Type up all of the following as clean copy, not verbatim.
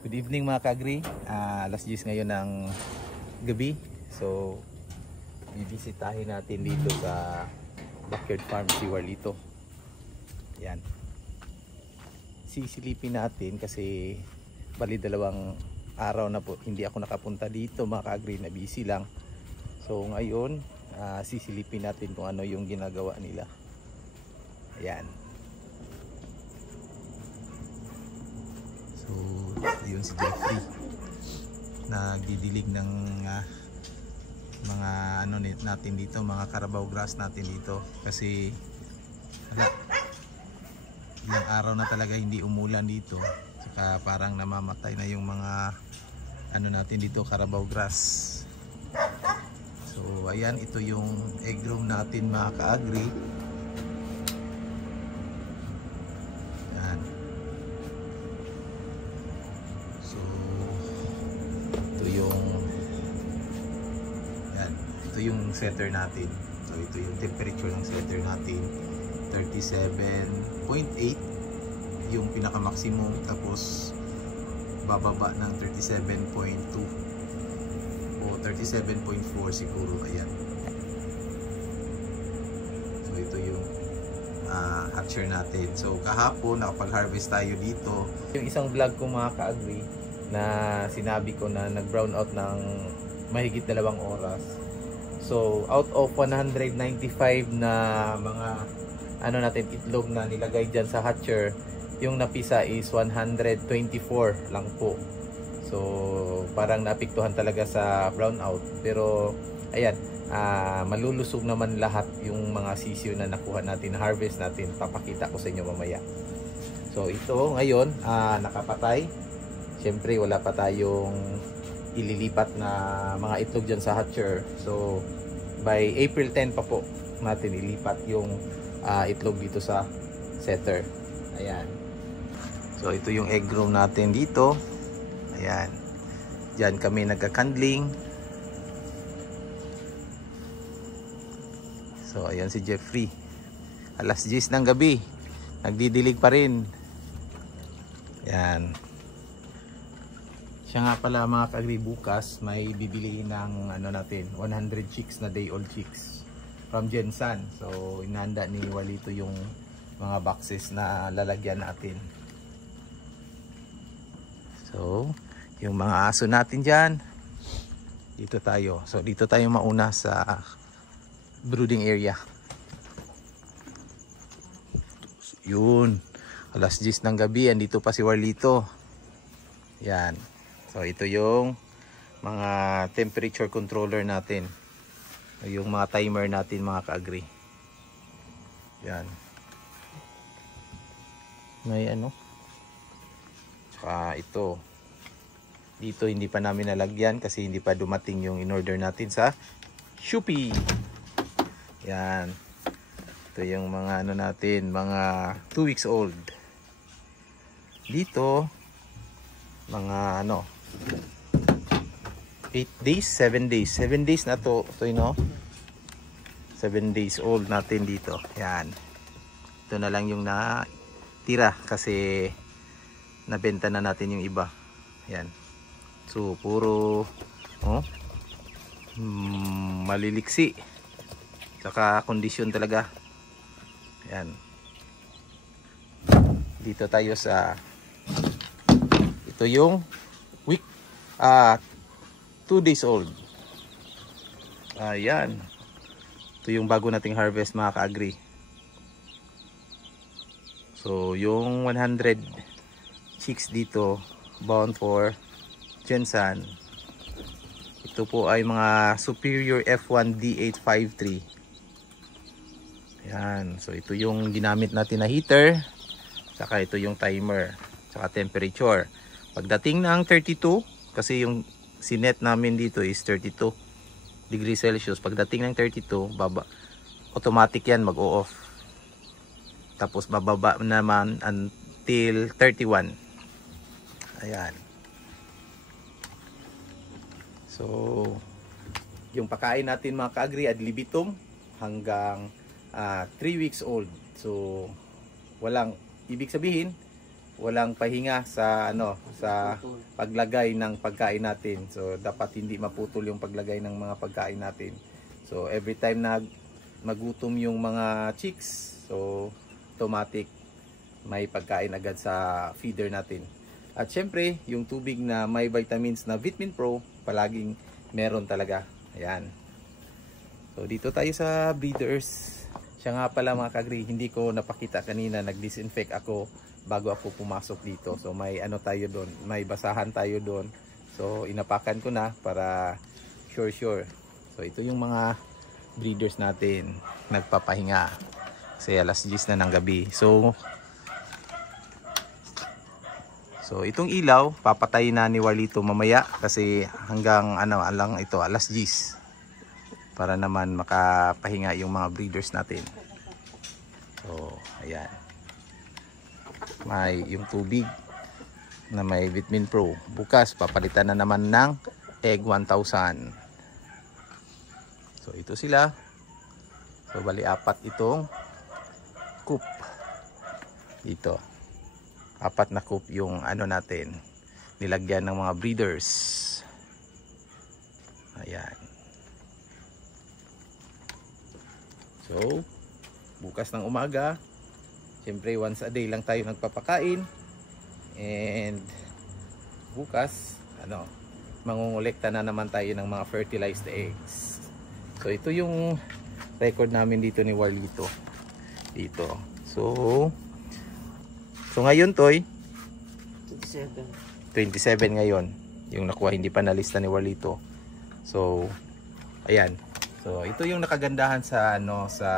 Good evening mga ka-agri. Alas 10 ngayon ng gabi. So, bibisitahin natin dito sa backyard farm si Warlito. Yan. Sisilipin natin kasi bali dalawang araw na po hindi ako nakapunta dito mga ka-agri, na busy lang. So ngayon, sisilipin natin kung ano yung ginagawa nila. Ayan. So, ayun si Jeffrey nagdidilig ng mga ano natin dito, mga Carabao grass natin dito kasi ilang araw na talaga hindi umulan dito, saka parang namamatay na yung mga ano natin dito, Carabao grass. So ayan, ito yung egg room natin mga ka-agri. Yung setter natin. So ito yung temperature ng setter natin, 37.8 yung pinaka maximum, tapos bababa ng 37.2 o 37.4 siguro. Ayan. So ito yung hatcher natin. So kahapon nakapag-harvest tayo dito. Yung isang vlog ko mga ka-agri na sinabi ko na nag-brown out ng mahigit 2 oras. So out of 195 na mga ano natin itlog na nilagay dyan sa hatcher, yung napisa is 124 lang po. So parang naapektuhan talaga sa brownout. Pero ayan, malulusog naman lahat yung mga sisiyo na nakuha natin, harvest natin. Papakita ko sa inyo mamaya. So ito ngayon nakapatay. Siyempre wala pa tayong ililipat na mga itlog dyan sa hatcher. So by April 10 pa po natin ilipat yung itlog dito sa setter. Ayan. So ito yung egg room natin dito. Ayan. Diyan kami nagka-candling. So ayan si Jeffrey. Alas 10 ng gabi. Nagdidilig pa rin. Ayan. Siya nga pala mga ka-agri, bukas may bibili ng ano natin, 100 chicks na day old chicks from Jensan. So inanda ni Walito yung mga boxes na lalagyan natin. So yung mga aso natin dyan, dito tayo. So dito tayo mauna sa brooding area. Yun, alas 10 ng gabi, andito pa si Warlito. Yan. So ito yung mga temperature controller natin, yung mga timer natin mga ka-agri. Yan. May ano. Saka ito. Dito hindi pa namin nalagyan kasi hindi pa dumating yung in-order natin sa Shopee. Yan. Ito yung mga ano natin, mga 2 weeks old. Dito mga ano 8 days, 7 days. 7 days na to, you know. 7 days old natin dito. Yan. Ito na lang yung natira kasi nabenta na natin yung iba. Yan. So puro maliliksi. Saka kondisyon talaga. Yan. Dito tayo sa ito yung week 2 days old. Ayan. Ito yung bago nating harvest mga ka-agri. So yung 100 chicks dito bound for Jensan. Ito po ay mga Superior F1 D853. Ayan. So ito yung ginamit natin na heater. Saka ito yung timer. Saka temperature. Pagdating ng 32, kasi yung sinet namin dito is 32 degrees Celsius. Pagdating ng 32, automatic yan mag-o-off. Tapos bababa naman until 31. Ayan. So, yung pakain natin mga ka-agri ad libitum hanggang 3 weeks old. So, ibig sabihin, walang pahinga sa sa paglagay ng pagkain natin. So dapat hindi maputol yung paglagay ng mga pagkain natin. So every time na magutom yung mga chicks, so automatic may pagkain agad sa feeder natin. At syempre, yung tubig na may vitamins na Vitamin Pro, palaging meron talaga. Ayan. So dito tayo sa breeders. Siya nga pala mga kagri, hindi ko napakita kanina, nag-disinfect ako bago ako pumasok dito. So may tayo doon, may basahan tayo doon. So inapakan ko na para sure. So ito yung mga breeders natin, nagpapahinga. Kasi alas 10 na ng gabi. So itong ilaw, papatayin na ni Warlito mamaya kasi hanggang alang ito, alas 10. Para naman makapahinga yung mga breeders natin. So, ayan. May yung tubig na may Vitamin Pro. Bukas, papalitan na naman ng Egg 1000. So, ito sila. So, bali 4 itong coop. Dito. 4 na coop yung natin. Nilagyan ng mga breeders. Ayan. So, bukas ng umaga, siyempre once a day lang tayo nagpapakain. And bukas, mangungulekta na naman tayo ng mga fertilized eggs. So, ito yung record namin dito ni Warlito. Dito. So ngayon, Toy, 27 ngayon. Yung nakuha, hindi pa nalista ni Warlito. So, ayan. So ito yung nakagandahan sa sa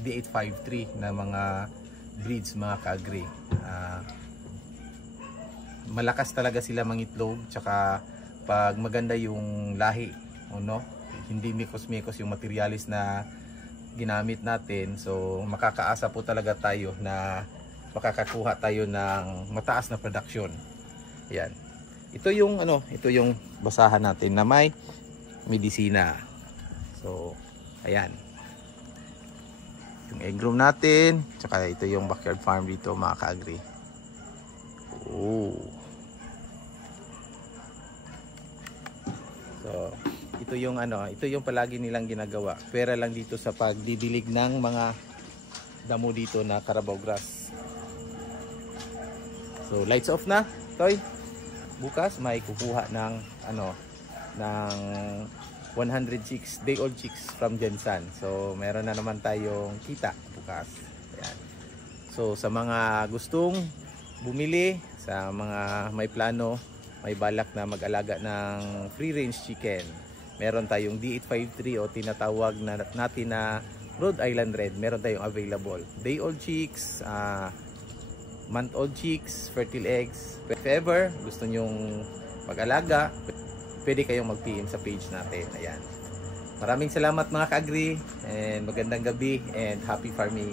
D853 na mga breeds mga ka-agri. Malakas talaga sila mangitlog, tsaka pag maganda yung lahi, hindi mikos-mikos yung materialis na ginamit natin. So makakaasa po talaga tayo na makakakuha tayo ng mataas na production. Yan. Ito yung basahan natin na may medisina. So, ayan. Yung egg room natin. Tsaka ito yung backyard farm dito mga ka-agri. Oh. So, ito yung palagi nilang ginagawa. Pera lang dito sa pagdidilig ng mga damo dito na Carabao grass. So, lights off na, Toy. Bukas may kukuha ng 100 chicks, day old chicks from Jensan. So meron na naman tayong kita bukas. Ayan. So sa mga gustong bumili, sa mga may plano, may balak na mag-alaga ng free range chicken, meron tayong D853 o tinatawag natin na Rhode Island Red. Meron tayong available. Day old chicks, month old chicks, fertile eggs. If ever gusto nyong mag-alaga, pwede kayong mag-PM sa page natin. Ayan. Maraming salamat mga ka-agri, and magandang gabi and happy farming.